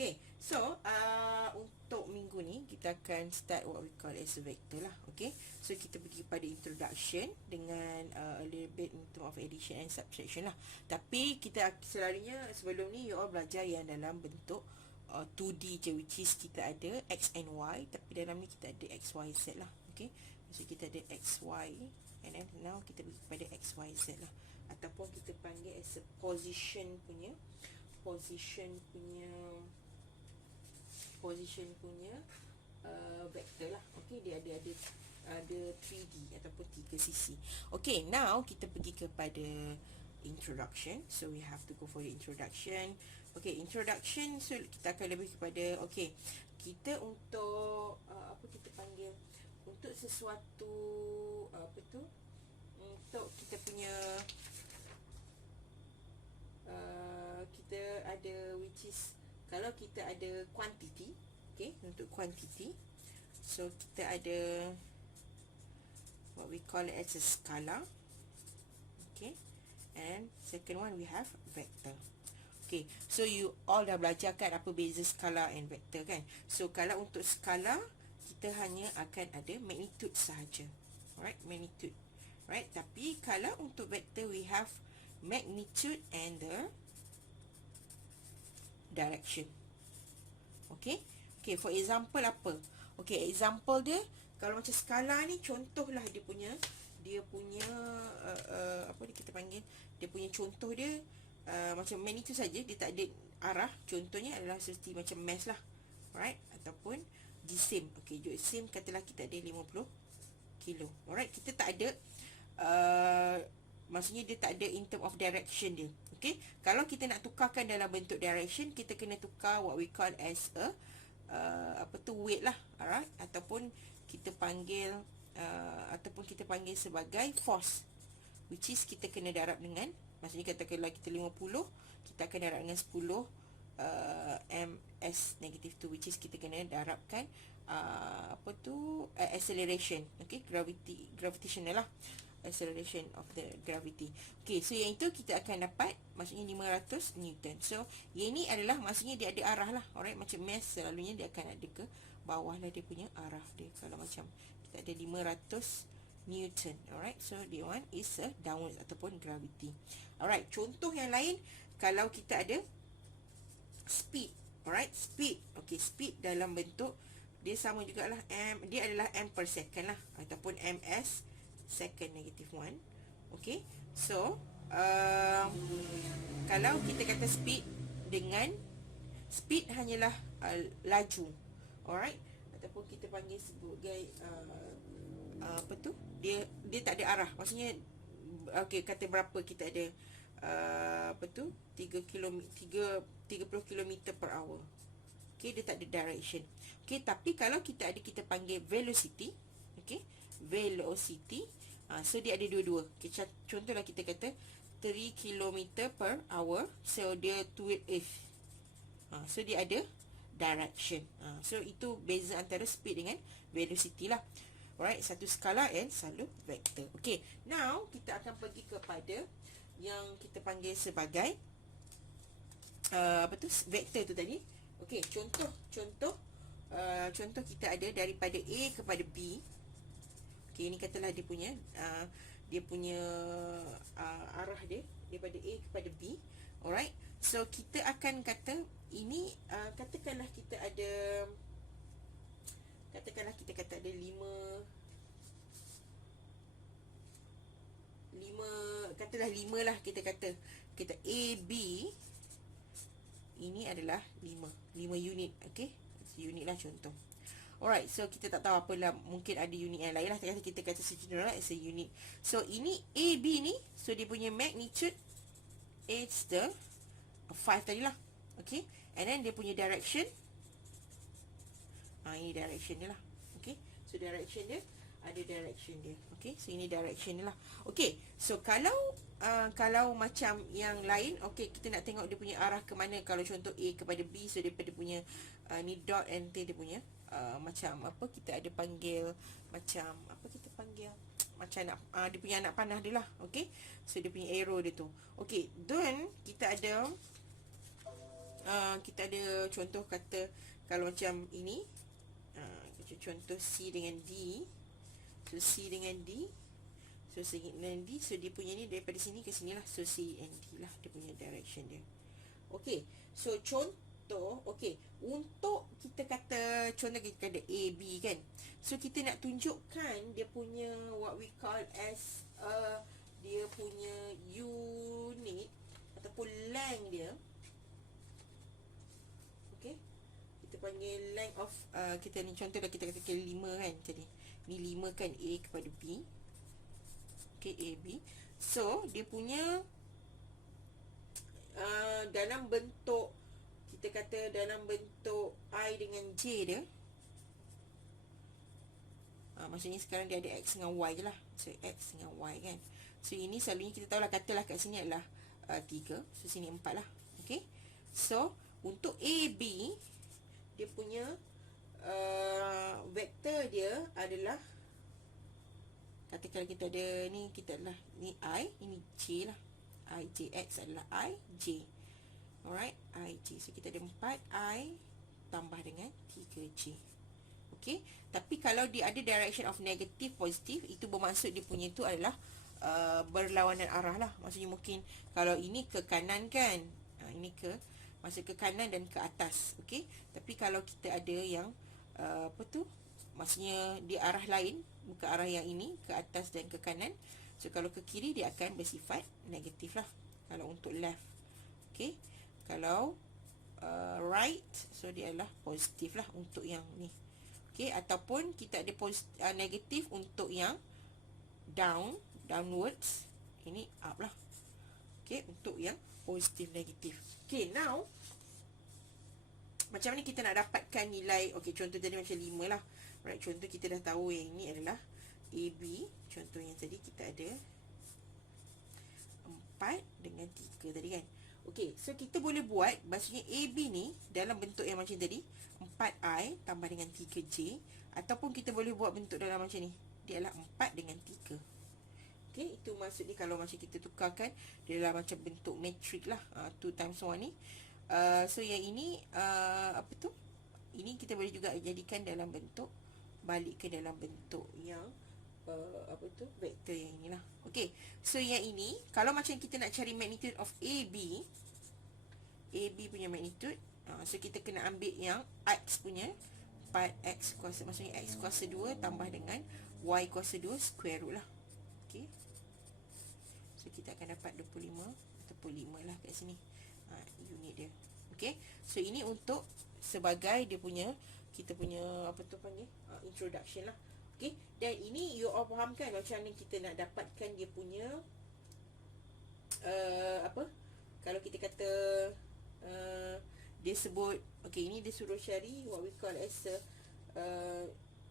Okay, so untuk minggu ni kita akan start what we call as a vector lah. Okay, so kita pergi pada introduction dengan a little bit into of addition and subtraction lah. Tapi kita selalunya sebelum ni you all belajar yang dalam bentuk 2D je, which is kita ada X and Y, tapi dalam ni kita ada X, Y, Z lah. Okay, so kita ada X, Y, and then now kita pergi kepada X, Y, Z lah, ataupun kita panggil as a position punya vector lah. Okey, dia ada 3D ataupun 3 sisi. Okey, now kita pergi kepada introduction. So we have to go for the introduction. Okey, introduction, so kita akan lebih kepada kita untuk apa kita panggil, untuk sesuatu untuk kita punya kita ada, which is kalau kita ada quantity, okay, untuk quantity, so kita ada what we call it as a skala, okay, and second one we have vector. Okay, so you all dah belajar kan apa beza skala and vector kan. So kalau untuk skala kita hanya akan ada magnitude sahaja, alright, magnitude, right. Tapi kalau untuk vector we have magnitude and the direction. Okay, for example apa? Okay, example dia kalau macam skala ni, contohlah dia punya apa dia kita panggil, dia punya contoh dia macam magnitude saja, dia tak ada arah. Contohnya adalah seperti macam mass lah, right, ataupun jisim. Okay, jisim katalah kita ada 50 kilo, alright, kita tak ada maksudnya dia tak ada in term of direction dia. Okay, kalau kita nak tukarkan dalam bentuk direction, kita kena tukar what we call as a weight lah, alright, ataupun kita panggil sebagai force, which is kita kena darab dengan, maksudnya katakanlah kita 50, kita akan darab dengan 10 ms negative 2, which is kita kena darabkan acceleration, okay, gravitational lah, acceleration of the gravity. Okay, so yang itu kita akan dapat maksudnya 500 Newton. So yang ini adalah maksudnya dia ada arah lah, alright, macam mass selalunya dia akan ada ke bawah lah dia punya arah dia. Kalau macam kita ada 500 Newton, alright, so the one is a downward ataupun gravity. Alright, contoh yang lain, kalau kita ada speed, alright, speed. Okay, speed dalam bentuk dia sama jugalah dia adalah m per second lah, ataupun ms second negative 1. Okay, so kalau kita kata speed dengan speed hanyalah laju, alright, ataupun kita panggil sebagai dia tak ada arah, maksudnya okay, kata berapa kita ada 30 km per hour. Okay, dia tak ada direction. Okay, tapi kalau kita panggil velocity, okay, velocity, so dia ada dua-dua. Okay, contohlah kita kata 3 km per hour, so dia toward earth, so dia ada direction. So itu beza antara speed dengan velocity lah, alright, satu skala and selalu vector. Okay, now kita akan pergi kepada yang kita panggil sebagai vector tu tadi. Okay, contoh kita ada daripada A kepada B. Okay, ini katalah dia punya arah dia daripada A kepada B. Alright, so kita akan kata ini katakanlah kita kata ada 5, katalah 5 lah, kita AB ini adalah 5 unit. Okay, unit lah contoh. Alright, so kita tak tahu apalah, mungkin ada unit yang lain lah, kita kata secara as a unit. So ini AB ni, so dia punya magnitude it's the 5 tadi lah. Okay, and then dia punya direction, ini direction dia lah. Okay, so direction dia ada direction dia. Okay, so ini direction dia lah. Okay, so kalau macam yang lain, okay, kita nak tengok dia punya arah ke mana. Kalau contoh A kepada B, so daripada punya ni dot, and dia punya macam apa kita ada panggil, macam apa kita panggil, macam nak dia punya anak panah dia lah. Okay, so dia punya arrow dia tu. Okay, then kita ada kita ada contoh kata kalau macam ini, contoh C dengan D. So C dengan D, so C dengan D, so dia punya ni daripada sini ke sini lah. So C and D lah dia punya direction dia. Okey, so contoh, okey, untuk kita kata contoh kita ada A, B kan. So kita nak tunjukkan dia punya what we call as dia punya unit ataupun length dia. Okey, kita panggil length of kita ni contoh dah kita kata 5 kan tadi. Ni 5 kan, A kepada B. Okey, A, B. So dia punya dalam bentuk, kita kata dalam bentuk I dengan J dia, maksudnya sekarang dia ada X dengan Y je lah. So X dengan Y kan. So ini selalunya kita tahulah, katalah kat sini adalah 3. So sini 4 lah. Okay, so untuk AB, dia punya vektor dia adalah, katakan kita ada ni, kita adalah ni I, ini J lah. I, J, X adalah I, J. Alright, I, J. So kita ada 4I tambah dengan 3J. Okay, tapi kalau dia ada direction of negative, positif, itu bermaksud dia punya itu adalah berlawanan arah lah. Maksudnya mungkin kalau ini ke kanan kan, ini ke, maksud ke kanan dan ke atas. Okay, tapi kalau kita ada yang apa tu, maksudnya di arah lain, bukan arah yang ini, ke atas dan ke kanan. So kalau ke kiri dia akan bersifat negatif lah, kalau untuk left. Okay, kalau right, so dia adalah positif lah untuk yang ni. Okay, ataupun kita ada negatif untuk yang downwards, ini up lah. Okay, untuk yang positif negatif. Okay, now macam ni kita nak dapatkan nilai. Okay, contoh tadi macam 5 lah. Right, contoh kita dah tahu yang ini adalah AB. Contoh yang tadi kita ada 4 dengan 3 tadi kan. Okey, so kita boleh buat, maksudnya AB ni dalam bentuk yang macam tadi, 4I tambah dengan 3J. Ataupun kita boleh buat bentuk dalam macam ni, dia adalah 4 dengan 3. Okey, itu maksudnya kalau macam kita tukarkan, dia adalah macam bentuk matrik lah, 2 times 1 ni. So yang ini apa tu, ini kita boleh juga jadikan dalam bentuk, balik ke dalam bentuk yang apa tu, vektor yang inilah. Okey, so yang ini kalau macam kita nak cari magnitude of AB punya magnitude, so kita kena ambil yang X punya 4X kuasa, maksudnya X kuasa 2 tambah dengan Y kuasa 2 square root lah. Okey, so kita akan dapat 25 ataupun 5 lah kat sini, unit dia. Okey, so ini untuk sebagai dia punya, kita punya apa tu panggil, introduction lah. Okay, dan ini you all fahamkan macam mana kita nak dapatkan dia punya apa, kalau kita kata dia sebut, okay, ini dia suruh cari what we call as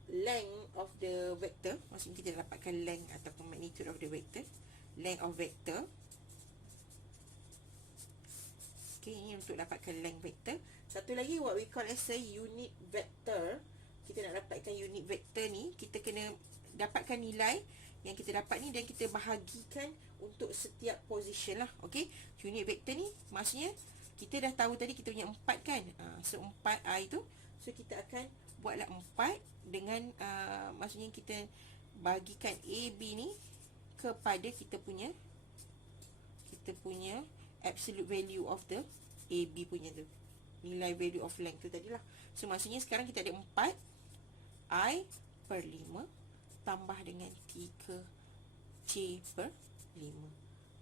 length of the vector. Maksudnya kita dapatkan length ataupun magnitude of the vector, length of vector. Okay, ini untuk dapatkan length vector. Satu lagi what we call as a unit vector. Kita nak dapatkan unit vector ni, kita kena dapatkan nilai yang kita dapat ni dan kita bahagikan untuk setiap position lah. Okey, unit vector ni maksudnya kita dah tahu tadi kita punya 4 kan. So 4I tu, so kita akan buatlah 4 dengan maksudnya kita bagikan AB ni kepada kita punya absolute value of the AB punya tu, nilai value of length tu tadilah. So maksudnya sekarang kita ada 4 I per 5 tambah dengan 3J per 5.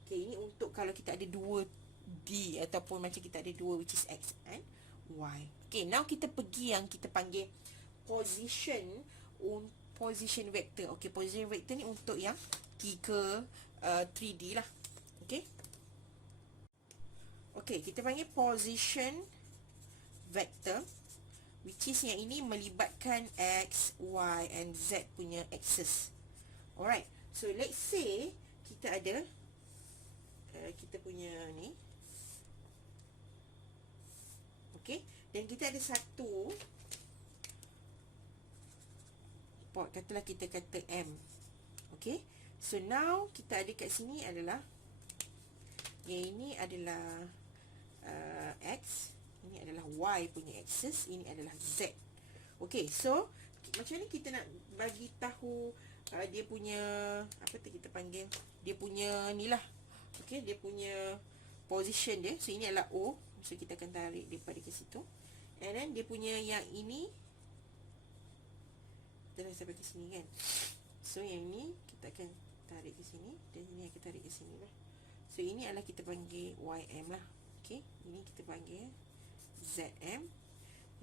Okay, ini untuk kalau kita ada 2D ataupun macam kita ada 2 which is X and Y. Okay, now kita pergi yang kita panggil position vector. Okay, position vector ni untuk yang 3D lah. Okay, okay, kita panggil position vector, which is yang ini melibatkan X, Y and Z punya axis. Alright, so let's say kita ada kita punya ni, okay, dan kita ada satu port, katalah kita kata M. Okay, so now kita ada kat sini adalah yang ini adalah X, Ini adalah Y punya axis, ini adalah Z. Okey, so macam ni kita nak bagi tahu dia punya apa tu kita panggil, dia punya ni lah. Okey, dia punya position dia. So ini adalah O, so kita akan tarik daripada ke situ. And then dia punya yang ini kita dah sampai ke sini kan. So yang ini kita akan tarik ke sini, dan ini akan tarik ke sini lah. So ini adalah kita panggil YM lah. Okey, ini kita panggil ZM,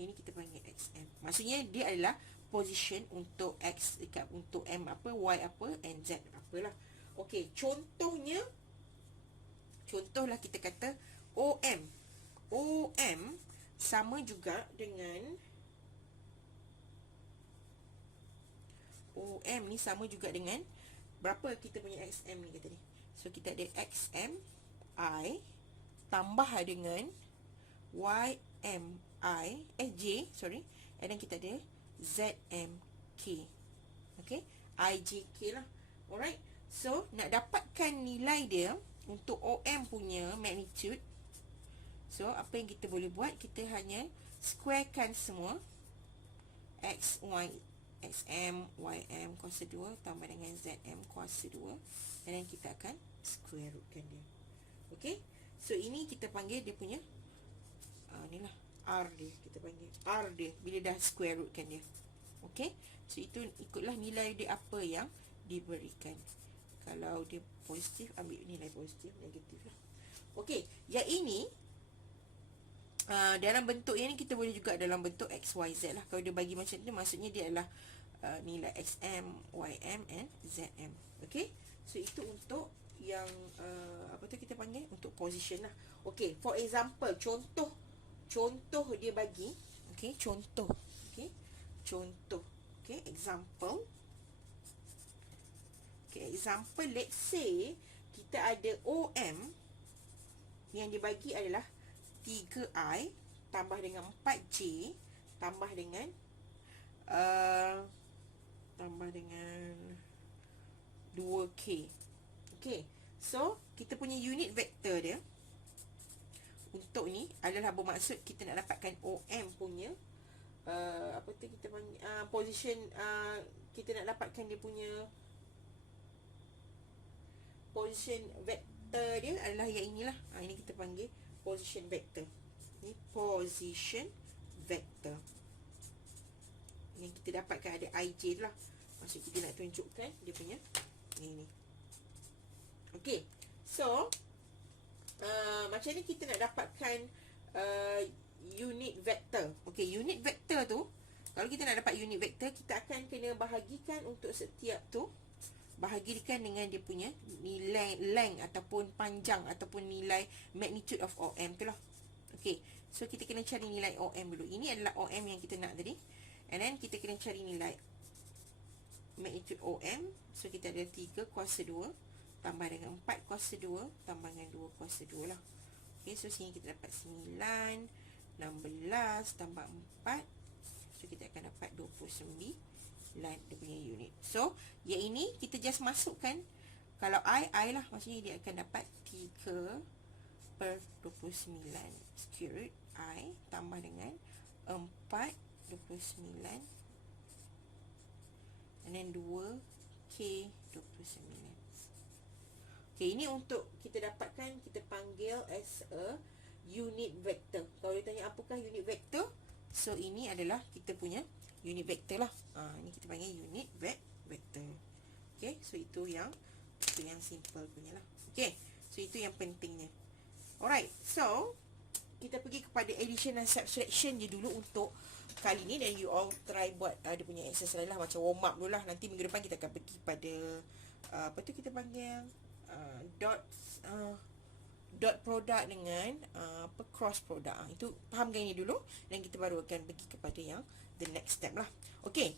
ini kita panggil XM. Maksudnya dia adalah position untuk X dekat untuk M apa, Y apa, and Z apalah. Okey, contohlah kita kata OM. OM sama juga dengan OM ni sama juga dengan berapa kita punya XM ni kata ni. So kita ada XM I tambah dengan YMI J, sorry, and then kita ada ZMK. Okay, IJK lah. Alright, so nak dapatkan nilai dia untuk OM punya magnitude, so apa yang kita boleh buat, kita hanya squarekan semua X, Y, XM, YM kuasa 2 tambah dengan ZM kuasa 2, dan then kita akan square rootkan dia. Okay, so ini kita panggil dia punya ni lah R dia, kita panggil R dia bila dah square rootkan dia. Okay, so itu ikutlah nilai dia apa yang diberikan. Kalau dia positif, ambil nilai positif, negatif lah. Okay, yang ini dalam bentuk yang ni kita boleh juga dalam bentuk XYZ lah. Kalau dia bagi macam tu, maksudnya dia adalah nilai XM, YM and ZM. Okay, so itu untuk yang apa tu kita panggil, untuk position lah. Okay, for example, contoh dia bagi, okay, contoh, okay, example, let's say kita ada OM yang dibagi adalah 3I tambah dengan 4J tambah dengan 2K. Okay, so kita punya unit vektor dia untuk ni adalah bermaksud kita nak dapatkan OM punya apa tu kita panggil position, kita nak dapatkan dia punya position vector dia adalah yang inilah. Ini kita panggil position vector. Ni position vector yang kita dapatkan ada IJ lah. Maksud kita nak tunjukkan dia punya ni. Okay, so macam ni kita nak dapatkan unit vector. Okay, unit vector tu, kalau kita nak dapat unit vector, kita akan kena bahagikan untuk setiap tu, bahagikan dengan dia punya nilai length ataupun panjang ataupun nilai magnitude of OM tu lah. Okay, so kita kena cari nilai OM dulu. Ini adalah OM yang kita nak tadi, and then kita kena cari nilai magnitude OM. So kita ada 3 kuasa 2 tambah dengan 4 kuasa 2 tambah dengan 2 kuasa 2 lah. Okay, so sini kita dapat 9, 16 tambah 4, so kita akan dapat 29 dia punya unit. So yang ini kita just masukkan, kalau I lah, maksudnya dia akan dapat 3 per 29 square root I tambah dengan 4 29 and then 2K 29. Okay, ini untuk kita dapatkan, kita panggil as a unit vector. Kalau dia tanya apakah unit vector, so ini adalah kita punya unit vector lah. Ini kita panggil unit vector. Okay, so itu yang simple punya lah. Okay, so itu yang pentingnya. Alright, so kita pergi kepada addition dan subtraction je dulu untuk kali ni, dan you all try buat dia punya exercise lah, macam warm up dulu lah. Nanti minggu depan kita akan pergi pada apa tu kita panggil dot product dengan cross product. Itu fahamkan ini dulu, dan kita baru akan pergi kepada yang the next step lah. Okay,